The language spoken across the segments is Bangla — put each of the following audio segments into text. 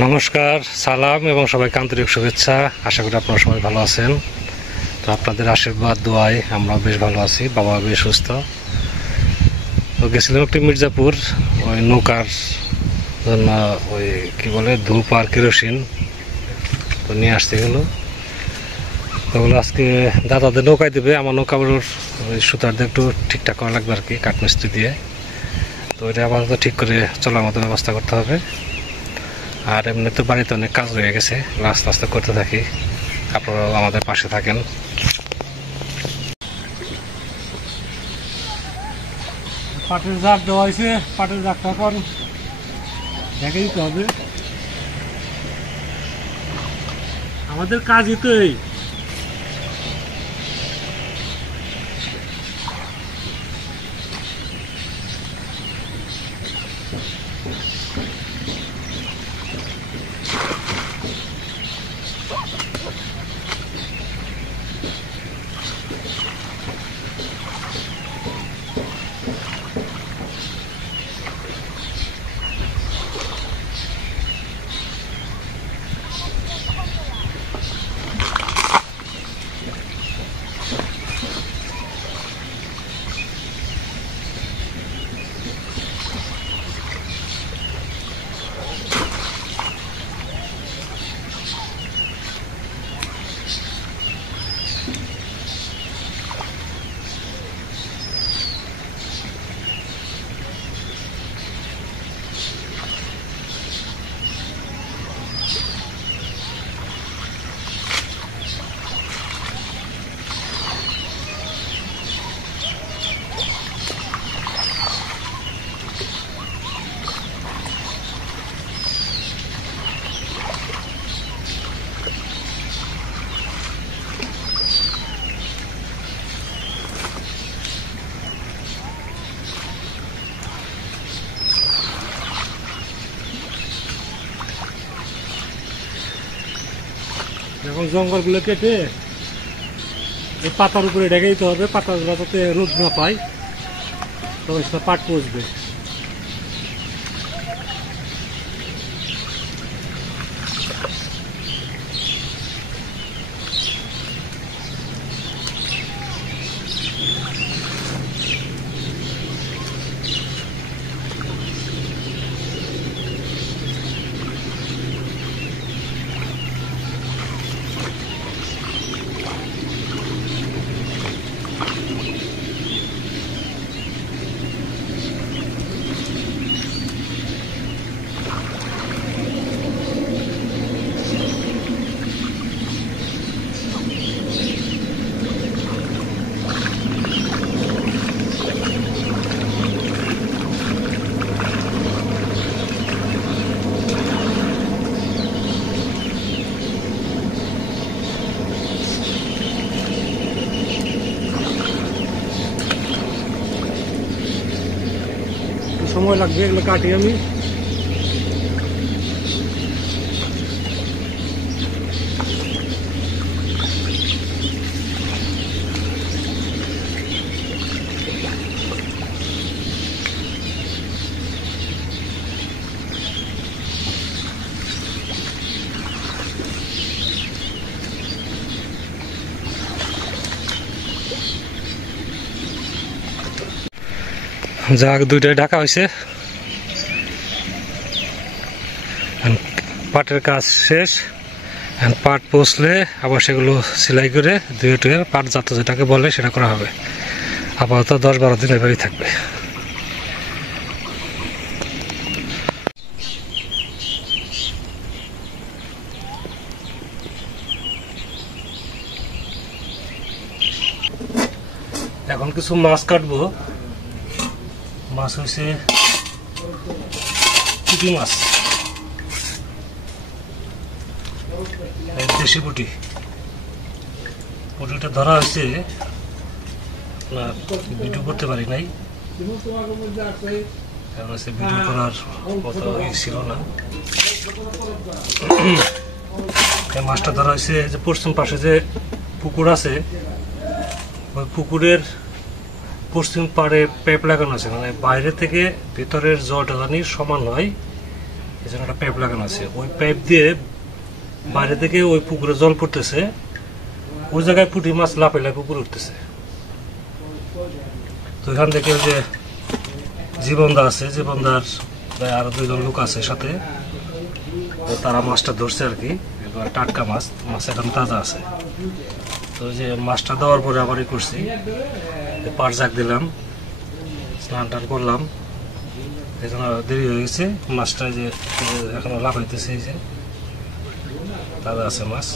নমস্কার, সালাম এবং সবাইকে আন্তরিক শুভেচ্ছা। আশা করি আপনারা সবাই ভালো আছেন। তো আপনাদের আশীর্বাদ দোয়ায় আমরা বেশ ভালো আছি, বাবা বেশ সুস্থ। তো গেছিলাম একটি মির্জাপুর, ওই নৌকার জন্য ওই কি বলে ধূপ আর কেরোসিন তো নিয়ে আসতে গেল। ওগুলো আজকে দাদাদের নৌকায় দেবে। আমার নৌকার ওই সুতার দিয়ে একটু ঠিকঠাক করা লাগবে আর কি, কাঠমিস্ত্রি দিয়ে। তো ওইটা আপাতত ঠিক করে চলার মতো ব্যবস্থা করতে হবে। আর এমনি তো বাড়িতে অনেক কাজ রয়ে গেছে, আস্তে আস্তে করতে থাকি। আপনারাও আমাদের পাশে থাকেন। পাটের জাগ দেওয়া হয়েছে, পাটের জাগটা এখন দেখে দিতে হবে। আমাদের কাজই তো এই। এখন জঙ্গলগুলো কেটে পাতার উপরে ঢেকে দিতে হবে। পাতাগুলো যাতে রোদ না পায়, তবে সেটা পাট পচবে। সময় লাগবে, এগুলো কাটি আমি। জাগ দুইটাই ঢাকা হয়েছে, পাটের কাজ শেষ। পাট পচলে আবার সেগুলো সেলাই করে ধুয়ে টুয়ে পাট জাত যেটাকে বলে সেটা করা হবে। আপাতত 10-12 দিন এভাবেই থাকবে। এখন কিছু মাছ কাটবো। মাছ হয়েছে পুঁটি মাছ, দেশি পুঁটি। পুঁটিটা ধরা হয়েছে, ভিডিও করতে পারি নাই, কারণ হচ্ছে ভিডিও করার কত ছিল না। মাছটা ধরা হয়েছে যে পশ্চিম পাশে যে পুকুর আছে, ওই পুকুরের পশ্চিম পাড়ে পাইপ লাগানো আছে, মানে বাইরে থেকে ভিতরের জলটা জানি সমান হয়, এখানে একটা পাইপ লাগানো আছে, ওই পাইপ দিয়ে বাইরে থেকে ওই পুকুরে জল পড়তেছে, ওই জায়গায় পুঁটি মাছ লাফে লাফে উপরে উঠতেছে। তো এখান থেকে ওই যে জীবনদা আছে, জীবনদার আরো 2 জন লোক আছে সাথে, তারা মাছটা ধরছে আর কি। এবার টাটকা মাছ, মাছ এখন তাজা আছে। তো ওই যে মাছটা দেওয়ার পরে আবার ই করছি, পাট জাগ দিলাম, স্নান টান করলাম, এই জন্য দেরি হয়ে গেছে। মাছটা যে এখনো লাফাইতেছে, এই যে তাজা আছে মাছ,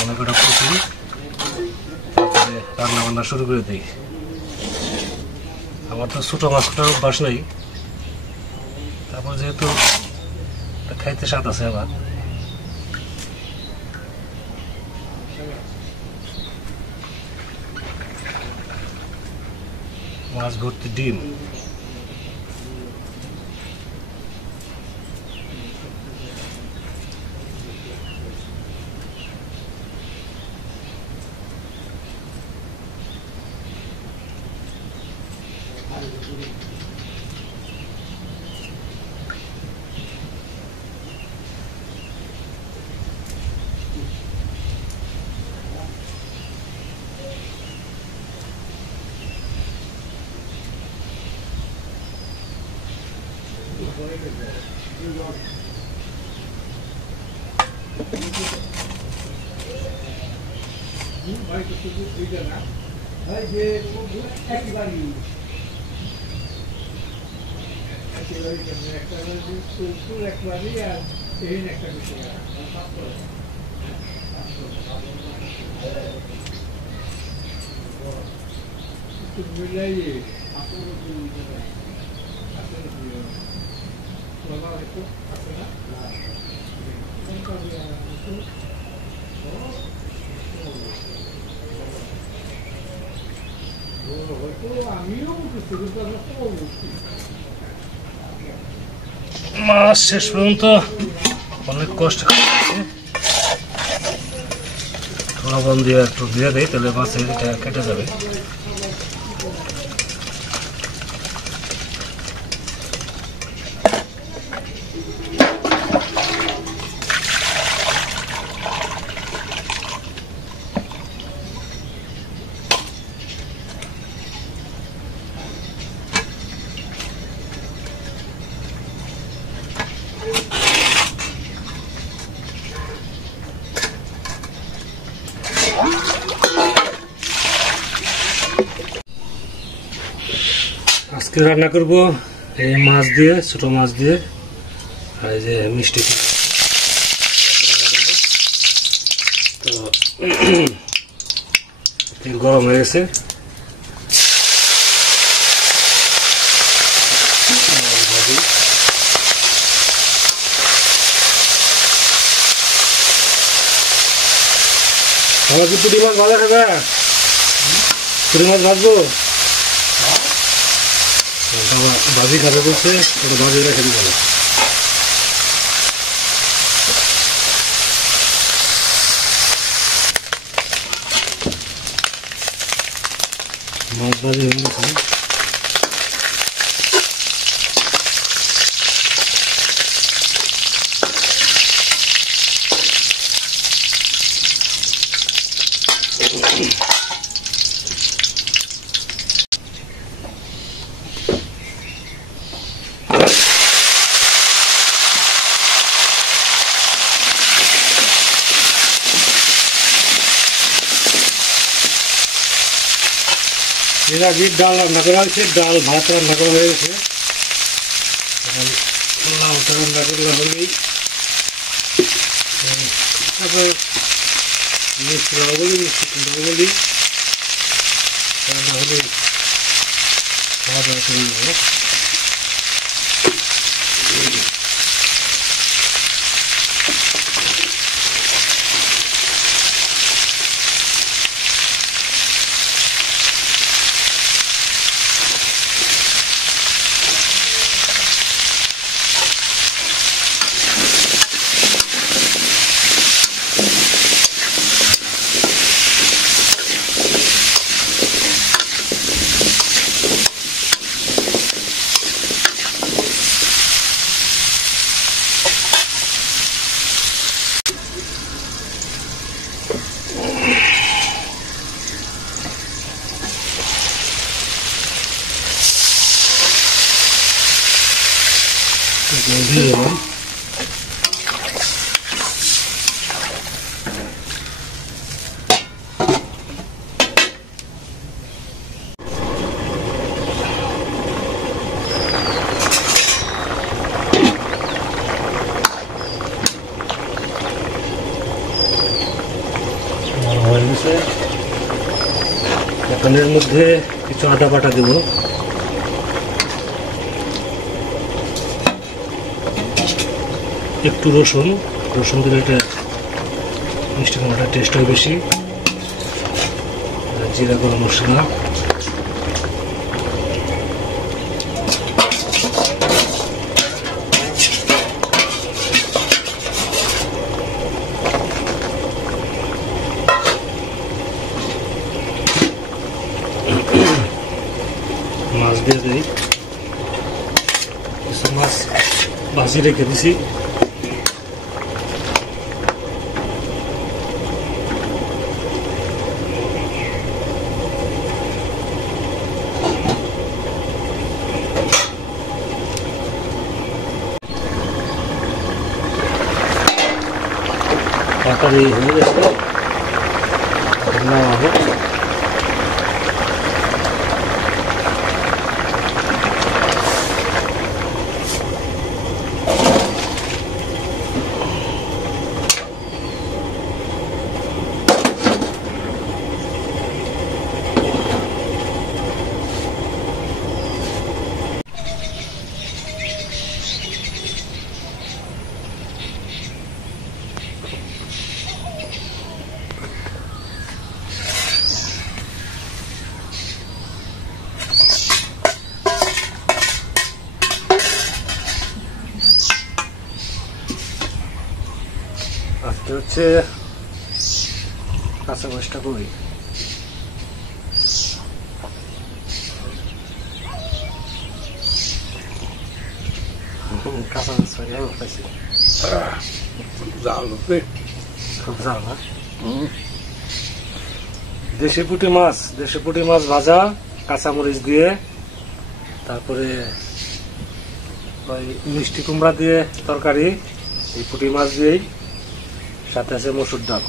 অনেক ওটা পুঁটি। তারপরে রান্না বান্না শুরু করে দিই। আমার তো ছোটো মাছ কাটার অভ্যাস নেই, তারপর যেহেতু খাইতে স্বাদ আছে। আবার মাছ ভর্তি ডিম। মাছ শেষ পর্যন্ত অনেক কষ্ট করছে। লবণ দিয়ে একটু দিয়ে দেয়, তাহলে মাছের এটা কেটে যাবে। আজকে রান্না করব এই মাছ দিয়ে, ছোট মাছ দিয়ে, আর এই যে মিষ্টি। তো তেল গরম হয়ে গেছে, আমার কি পুঁটি মাছ ভাজা খাবে? পুঁটি মাছ ভাজবো, ভাজি খাবে বলছে, ওটা ভাজি রেখে দিতে হবে। মাছ ভাজি হয়ে গেছে। এর আগে ডাল রান্না করা হয়েছে, ডাল ভাত রান্না করা হয়ে গেছে। লাউটা রান্না করলে হলেই, তারপরে মিষ্টি লাউ বলি, মিষ্টি কুমড়াও বলি, রান্না হলেই খাওয়া দাওয়া করে নেবো। দিয়ে দেবেন। হয়ে গেছে। এখন এর মধ্যে কিছু আদা বাটা দেব, একটু রসুন দিলে এটা মিষ্টি কুমড়াটার টেস্ট হয় বেশি, জিরা গরম মশলা, মাছ দিয়ে দিই। কিছু মাছ ভাজি রেখে দিছি, তরকারি হয়ে গেছে, নামাবো। আজকে হচ্ছে কাঁচা মরিচটা করি, কাঁচা মরিচ খাইছি, জাল হচ্ছে খুব জাল না। দেশি পুঁটি মাছ ভাজা কাঁচা মরিচ দিয়ে, তারপরে ওই মিষ্টি কুমড়া দিয়ে তরকারি, এই পুঁটি মাছ দিয়েই, সাথে আছে মসুর ডাল।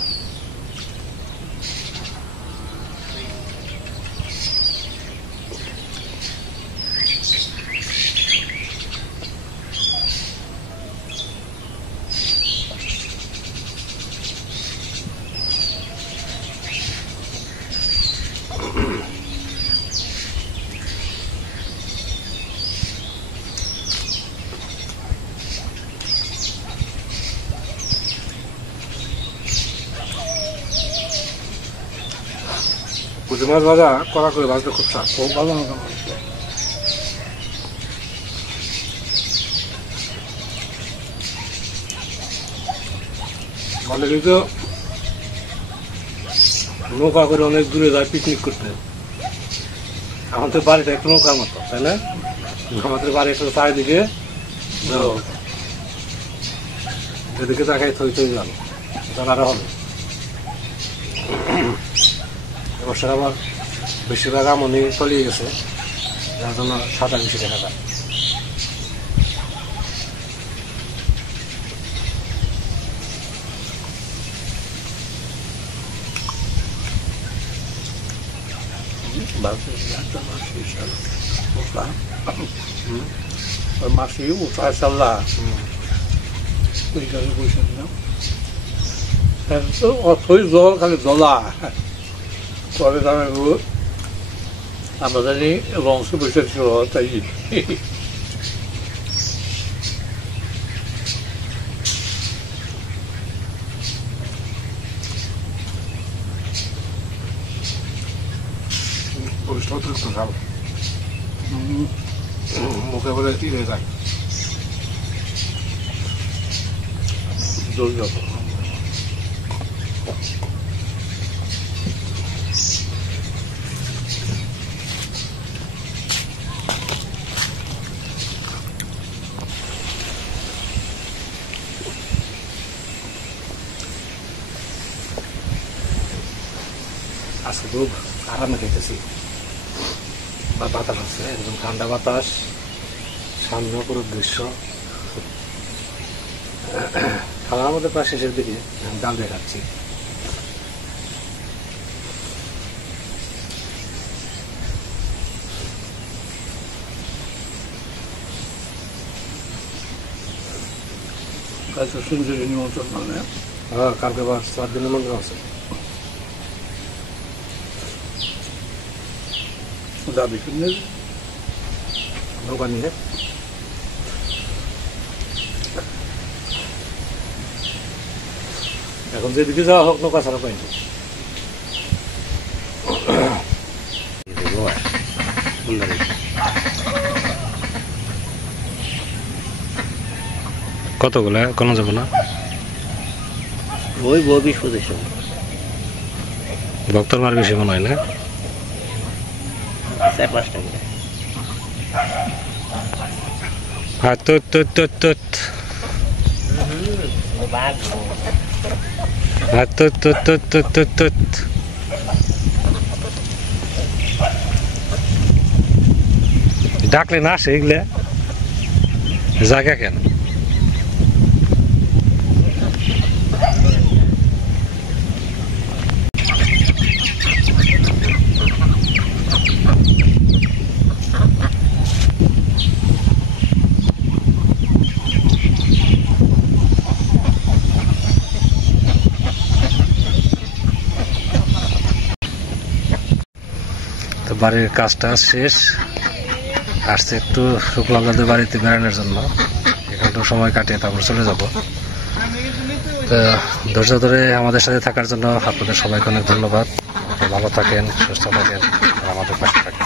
পুঁটি মাছ ভাজা কড়া করে ভাজলে খুব স্বাদ, খুব ভালো মতো বলে কিন্তু নৌকা করে অনেক দূরে যায় পিকনিক করতে। আমাদের বাড়িটা একটু নৌকার মতো, তাই না? আমাদের বাড়ি একটু চারিদিকে এদিকে তাকাই থই থই গেল, আরো হবে। এবছর আবার বেশিরভাগ আমনি তলিয়ে গেছে, যার জন্য সাদা বেশি দেখা যায়। মাসি উঠা চাল্লা পয়সা দিলাম, অথই জল খালি জলা পরে দামে আমরা জানি লঞ্চ বসে ছিল তাই মুখে বলে হয়ে যায় জল যত আজকে খুব আরামে খেতেছি, বাতাস আছে একদম ঠান্ডা বাতাস, সামনে পুরো দৃশ্য খুব খাওয়ার মধ্যে প্রায় শেষের দিকে ডাল দিয়ে খাচ্ছি। আচ্ছা শুনছি নিমন্ত্রণ মানে হ্যাঁ, কালকে 4 দিনের মধ্যে আছে। দাবি শুনে নৌকা নিয়ে এখন যেদিকে যাওয়া হোক নৌকা ছাড়া পাইনি। কতগুলা কোনো যাবো না, ওই 20-25 ভক্তর মার বেশি মনে হয় না। 4-5 টাকা আর তো ডাকলে না আসে এগুলা জায়গা কেন? তো বাড়ির কাজটা শেষ, আসছে একটু শুক্লাবাদের বাড়িতে বেড়ানোর জন্য, এখানটা সময় কাটিয়ে তারপর চলে যাব। তো ধৈর্য ধরে আমাদের সাথে থাকার জন্য আপনাদের সবাইকে অনেক ধন্যবাদ। ভালো থাকেন, সুস্থ থাকেন, আর আমাদের পাশে থাকেন।